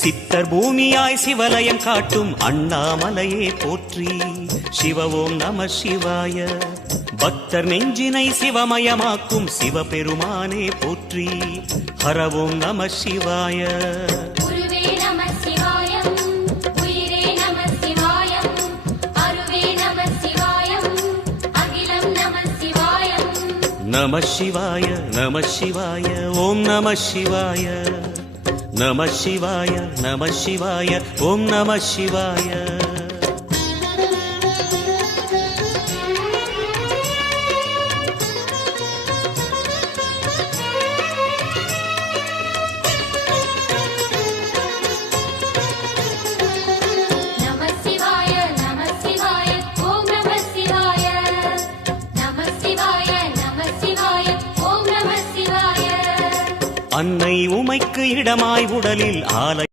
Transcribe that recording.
சித்தர் பூமியாய் சிவலயம் காட்டும் அண்ணாமலையே போற்றி. சிவ ஓம் நம சிவாய. பக்தர் நெஞ்சினை சிவமயமாக்கும் சிவபெருமானே போற்றி. ஹர ஓம் நம சிவாய. நம சிவாய நம சிவாய ஓம் நம சிவாய. நம சிவாய நம சிவாய ஓம் நம சிவாய. அன்னை உமைக்கு இடமாய் உடலில் ஆலை